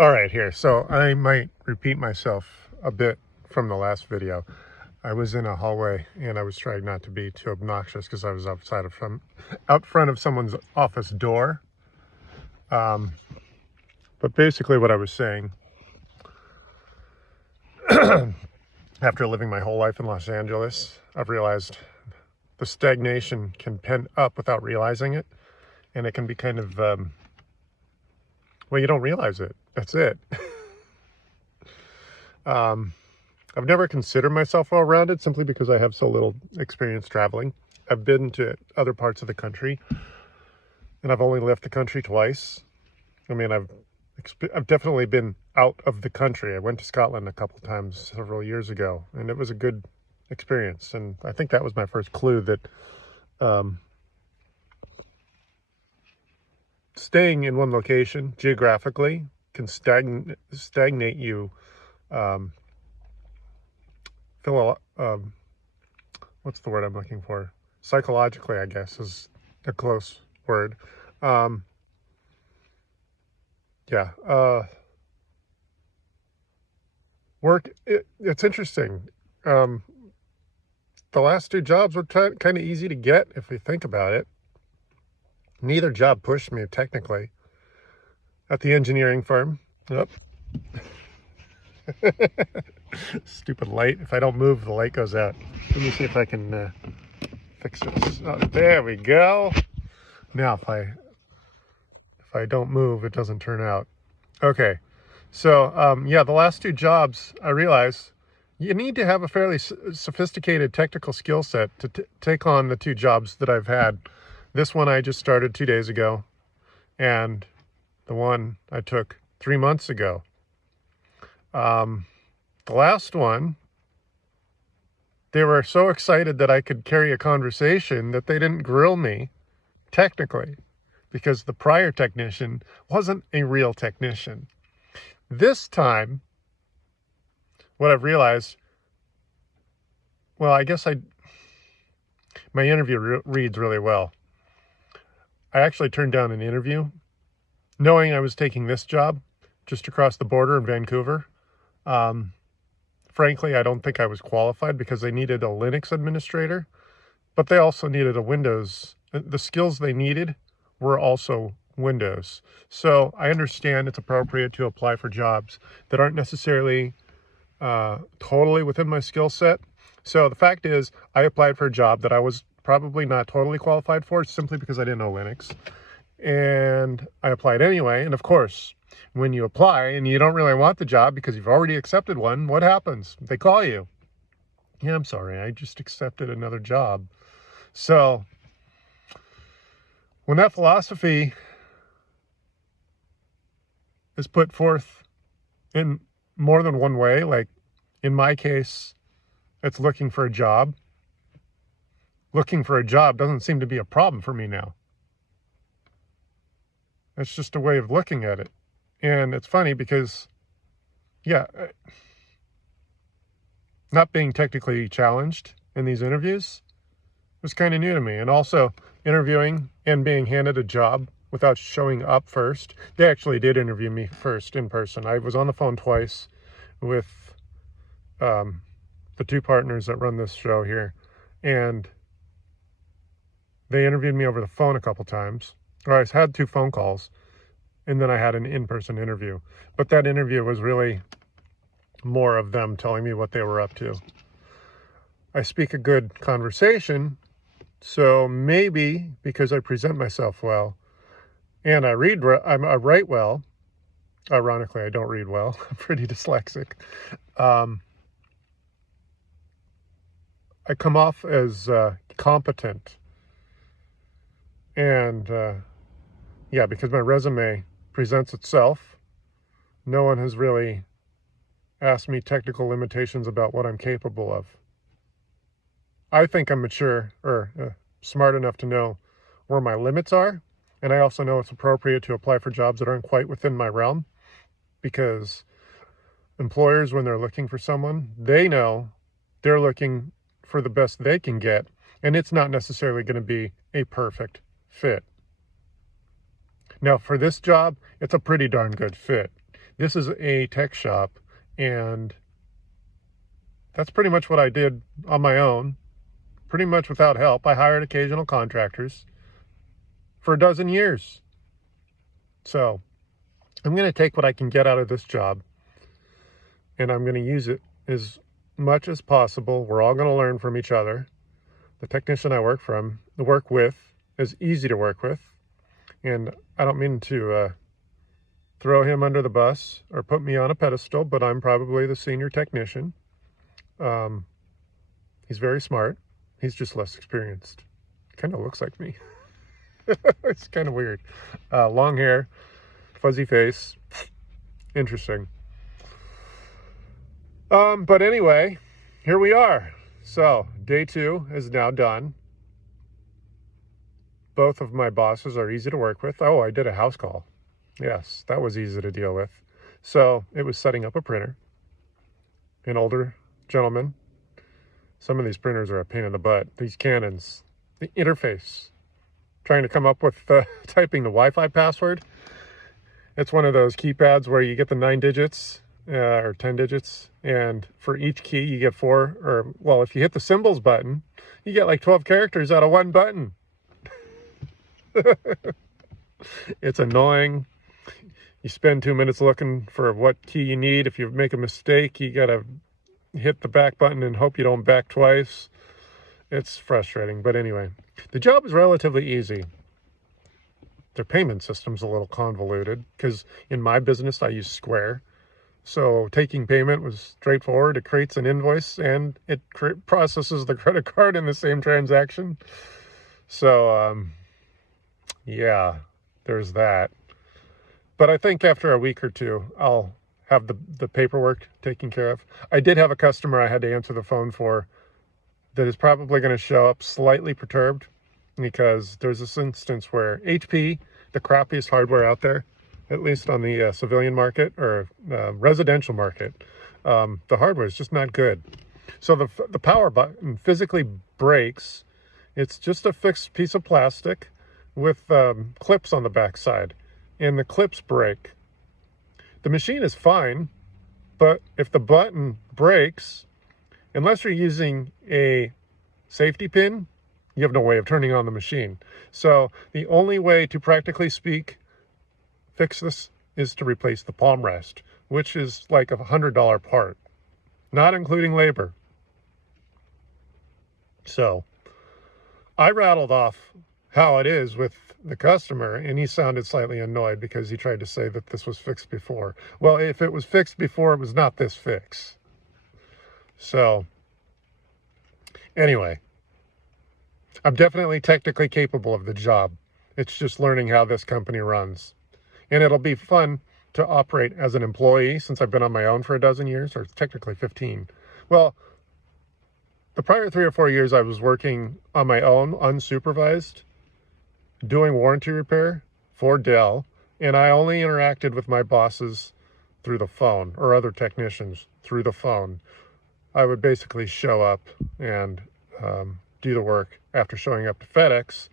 All right, here. So I might repeat myself a bit from the last video. I was in a hallway and I was trying not to be too obnoxious because I was out front of someone's office door. But basically what I was saying, after living my whole life in Los Angeles, I've realized the stagnation can pent up without realizing it. And it can be kind of, well, you don't realize it. That's it. I've never considered myself well-rounded simply because I have so little experience traveling. I've been to other parts of the country, and I've only left the country twice. I mean, I've definitely been out of the country. I went to Scotland a couple times several years ago, and it was a good experience. And I think that was my first clue that staying in one location geographically can stagnate you. What's the word I'm looking for? Psychologically, I guess, is a close word. Work, it's interesting. The last two jobs were kind of easy to get if we think about it. Neither job pushed me technically. At the engineering firm. Yep. Stupid light. If I don't move, the light goes out. Let me see if I can fix this. Oh, there we go. Now, if I don't move, it doesn't turn out. Okay. So, yeah, the last two jobs, I realize you need to have a fairly sophisticated technical skill set to take on the two jobs that I've had. This one I just started 2 days ago, and the one I took 3 months ago. The last one, they were so excited that I could carry a conversation that they didn't grill me technically, because the prior technician wasn't a real technician. This time, what I've realized, well, I guess my interview reads really well. I actually turned down an interview knowing I was taking this job just across the border in Vancouver. Frankly, I don't think I was qualified because they needed a Linux administrator, but they also needed a Windows. The skills they needed were also Windows. So I understand it's appropriate to apply for jobs that aren't necessarily totally within my skill set. So the fact is, I applied for a job that I was probably not totally qualified for simply because I didn't know Linux. And I applied anyway. And of course, when you apply and you don't really want the job because you've already accepted one, what happens? They call you. Yeah, I'm sorry, I just accepted another job. So when that philosophy is put forth in more than one way, like in my case, it's looking for a job. Looking for a job doesn't seem to be a problem for me now. It's just a way of looking at it. And it's funny because, yeah, not being technically challenged in these interviews was kind of new to me. And also interviewing and being handed a job without showing up first. They actually did interview me first in person. I was on the phone twice with the two partners that run this show here. And they interviewed me over the phone a couple times. Or I had 2 phone calls. And then I had an in-person interview. But that interview was really more of them telling me what they were up to. I speak a good conversation, so maybe because I present myself well, and I write well. Ironically, I don't read well. I'm pretty dyslexic. I come off as competent. And yeah, because my resume presents itself. No one has really asked me technical limitations about what I'm capable of. I think I'm mature or smart enough to know where my limits are. And I also know it's appropriate to apply for jobs that aren't quite within my realm, because employers, when they're looking for someone, they know they're looking for the best they can get. And it's not necessarily going to be a perfect fit. Now, for this job, it's a pretty darn good fit. This is a tech shop, and that's pretty much what I did on my own, pretty much without help. I hired occasional contractors for 12 years. So I'm going to take what I can get out of this job, and I'm going to use it as much as possible. We're all going to learn from each other. The technician I work with is easy to work with, and I don't mean to throw him under the bus or put me on a pedestal, but I'm probably the senior technician. He's very smart. He's just less experienced. Kind of looks like me. It's kind of weird. Long hair, fuzzy face. Interesting. But anyway, here we are. So day 2 is now done. Both of my bosses are easy to work with. Oh, I did a house call. Yes, that was easy to deal with. So it was setting up a printer. An older gentleman. Some of these printers are a pain in the butt. These Canons, the interface, trying to come up with typing the Wi-Fi password. It's one of those keypads where you get the 9 digits or 10 digits, and for each key you get 4, or well, if you hit the symbols button, you get like 12 characters out of one button. It's annoying. You spend 2 minutes looking for what key you need. If you make a mistake, you gotta hit the back button and hope you don't back twice. It's frustrating, but anyway, the job is relatively easy. Their payment system's a little convoluted because in my business I use Square. So taking payment was straightforward. It creates an invoice and it processes the credit card in the same transaction. So yeah, there's that. But I think after a week or two, I'll have the paperwork taken care of. I did have a customer I had to answer the phone for that is probably going to show up slightly perturbed because there's this instance where HP, the crappiest hardware out there, at least on the civilian market or residential market, the hardware is just not good. So the power button physically breaks. It's just a fixed piece of plastic with clips on the back side, and the clips break. The machine is fine, but if the button breaks, unless you're using a safety pin, you have no way of turning on the machine. So the only way to practically speak fix this is to replace the palm rest, which is like $100 part, not including labor. So I rattled off how it is with the customer, and he sounded slightly annoyed because he tried to say that this was fixed before. Well, if it was fixed before, it was not this fix. So anyway, I'm definitely technically capable of the job. It's just learning how this company runs. And it'll be fun to operate as an employee since I've been on my own for 12 years, or technically 15. Well, the prior 3 or 4 years I was working on my own, unsupervised, doing warranty repair for Dell, and I only interacted with my bosses through the phone or other technicians through the phone. I would basically show up and do the work after showing up to FedEx,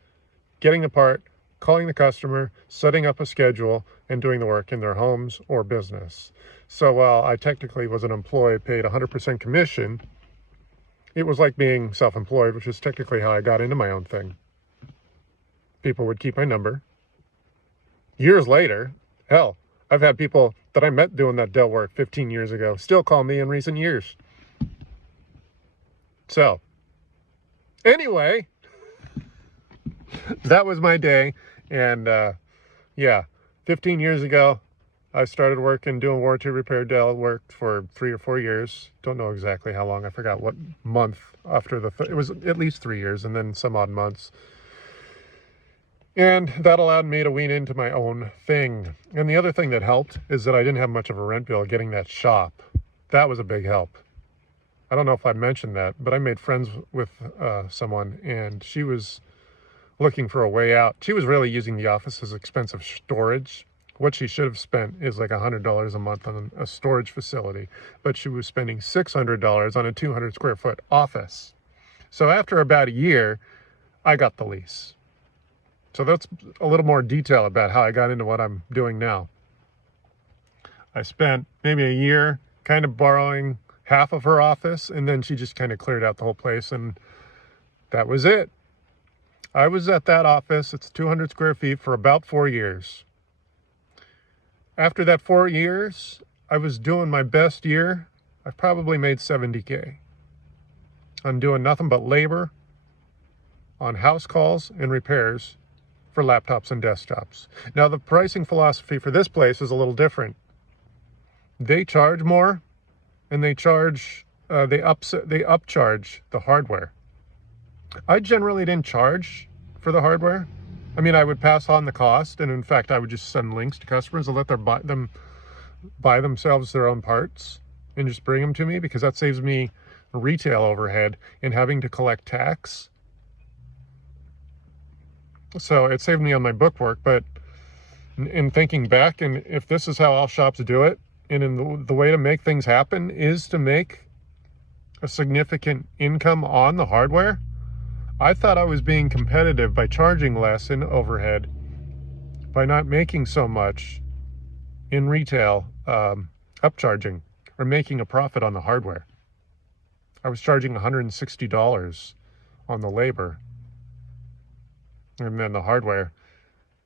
getting the part, calling the customer, setting up a schedule, and doing the work in their homes or business. So while I technically was an employee paid 100% commission, it was like being self-employed, which is technically how I got into my own thing. People would keep my number. Years later, hell, I've had people that I met doing that Dell work 15 years ago still call me in recent years. So, anyway, that was my day. And yeah, 15 years ago, I started working doing warranty repair Dell, worked for 3 or 4 years. Don't know exactly how long. I forgot what month after it was at least 3 years and then some odd months. And that allowed me to wean into my own thing. And the other thing that helped is that I didn't have much of a rent bill getting that shop. That was a big help. I don't know if I mentioned that, but I made friends with someone, and she was looking for a way out. She was really using the office as expensive storage. What she should have spent is like $100 a month on a storage facility, but she was spending $600 on a 200 square foot office. So after about a year, I got the lease. So that's a little more detail about how I got into what I'm doing now. I spent maybe a year kind of borrowing half of her office, and then she just kind of cleared out the whole place, and that was it. I was at that office, it's 200 square feet, for about 4 years. After that 4 years, I was doing my best year. I probably made $70K. I'm doing nothing but labor on house calls and repairs for laptops and desktops. Now, the pricing philosophy for this place is a little different. They charge more, and they upcharge the hardware. I generally didn't charge for the hardware. I mean, I would pass on the cost, and in fact, I would just send links to customers and let them buy themselves their own parts and just bring them to me, because that saves me retail overhead and having to collect tax. So it saved me on my bookwork. But in thinking back, and if this is how all shops do it, and in the way to make things happen is to make a significant income on the hardware, I thought I was being competitive by charging less in overhead, by not making so much in retail, upcharging or making a profit on the hardware. I was charging $160 on the labor. And then the hardware,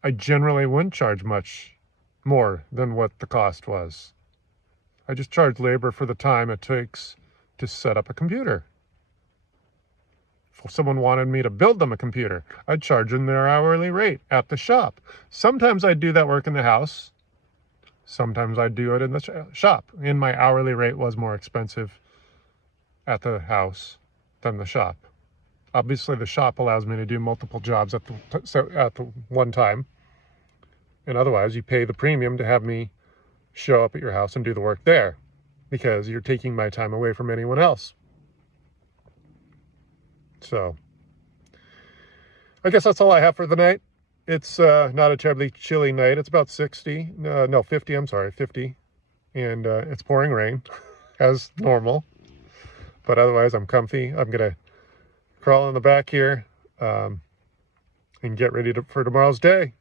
I generally wouldn't charge much more than what the cost was. I just charge labor for the time it takes to set up a computer. If someone wanted me to build them a computer, I'd charge them their hourly rate at the shop. Sometimes I'd do that work in the house. Sometimes I'd do it in the shop. And my hourly rate was more expensive at the house than the shop. Obviously, the shop allows me to do multiple jobs at the one time. And otherwise, you pay the premium to have me show up at your house and do the work there, because you're taking my time away from anyone else. So I guess that's all I have for the night. It's not a terribly chilly night. It's about 50, I'm sorry, 50. And it's pouring rain, as normal. But otherwise, I'm comfy. I'm going to crawl in the back here and get ready for tomorrow's day.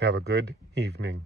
Have a good evening.